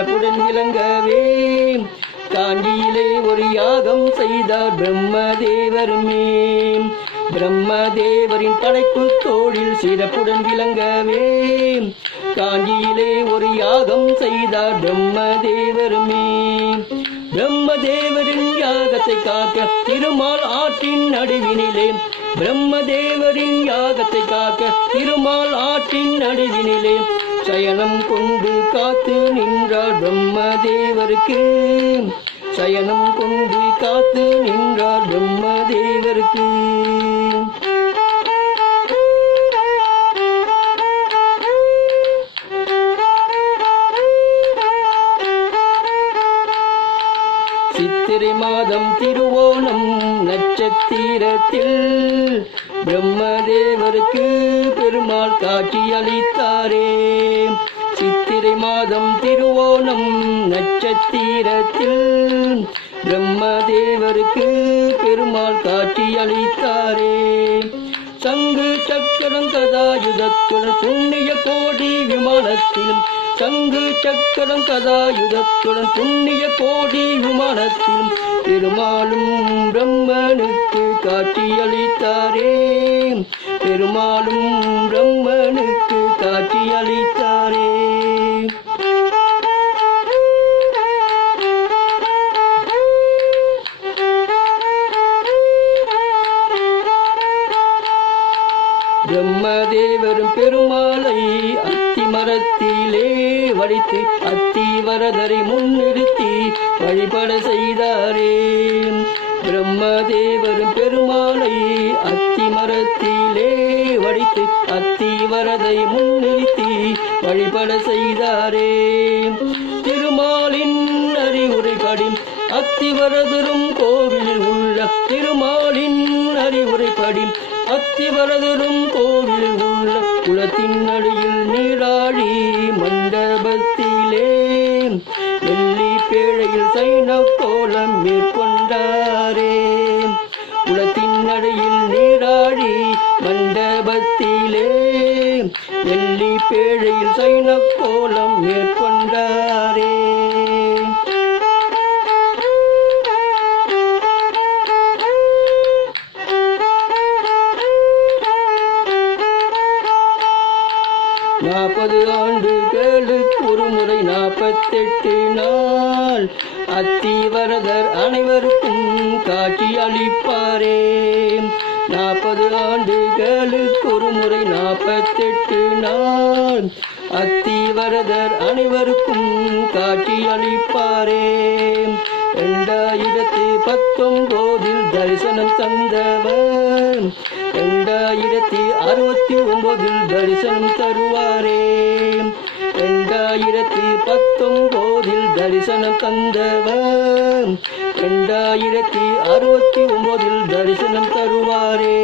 சிறப்புடன் விளங்கவே காஞ்சியிலே ஒரு யாகம் செய்தார் பிரம்மதேவருமே. பிரம்மதேவரின் படைப்பு தோளில் சிறப்புடன் விளங்கவே காஞ்சியிலே ஒரு யாகம் செய்தார் பிரம்மதேவருமே. பிரம்மதேவரின் யாகத்தை காக்க திருமால் ஆற்றின் நடுவினிலே பிரம்மதேவரின் யாகத்தை காக்க திருமால் ஆற்றின் நடுவினிலே சயனம் கொண்டு காத்து நின்றார் பிரம்மதேவருக்கு. சயனம் கொண்டு காத்து நின்றார் பிரம்மதேவருக்கு. சித்திரை மாதம் திருவோணம் நட்சத்திரத்தில் பிரம்மதேவருக்கு பெருமாள் காட்சி அளித்தாரே. சித்திரை மாதம் திருவோணம் நட்சத்திரத்தில் பிரம்மதேவருக்கு பெருமாள் காட்சி அளித்தாரே. சங்கு சக்கரம் கதாயுதத்துடன் புண்ணிய கோடி விமானத்திலும் சங்கு சக்கரம் கதாயுதத்துடன் புண்ணிய கோடி விமானத்திலும் பெருமாளும் பிரம்மனுக்கு காட்சி அளித்தாரே. பெருமாளும் பிரம்மனுக்கு காட்சி அளித்தாரே. பிரம்மதேவரும் பெருமாளை அத்தி மரத்திலே வடித்து அத்திவரதரை முன்னிறுத்தி வழிபட செய்தாரே. பிரம்மதேவரும் பெருமாளை அத்தி மரத்திலே வடித்து அத்திவரதை முன்னிறுத்தி வழிபட செய்தாரே. திருமாலின் அறிவுரைப்படி அத்திவரதரும் கோவிலில் உள்ள திருமாலின் அறிவுரைப்படி அத்திவரதரும் கோவில் உள்ள குளத்தின் அடியில் நீராடி மண்டபத்திலே வெள்ளி பேழையில் சைன கோலம் மேற்கொண்டாரே. குளத்தின் அடியில் நீராடி மண்டபத்திலே வெள்ளி பேழையில் சைன கோலம் மேற்கொண்டாரே. நாற்பது ஆண்டுகளுக்கு ஒரு முறை 48 நாள் அத்திவரதர் அனைவருக்கும் காட்சி அளிப்பாரே. 40 ஆண்டுகளுக்கு ஒரு முறை 48 நாள் அத்திவரதர் அனைவருக்கும் காட்சி அளிப்பாரே. 2019 தரிசனம் தந்தவர் 2069 தரிசனம் தருவாரே. 2019 தரிசனம் தந்தவர் 2069 தரிசனம் தருவாரே.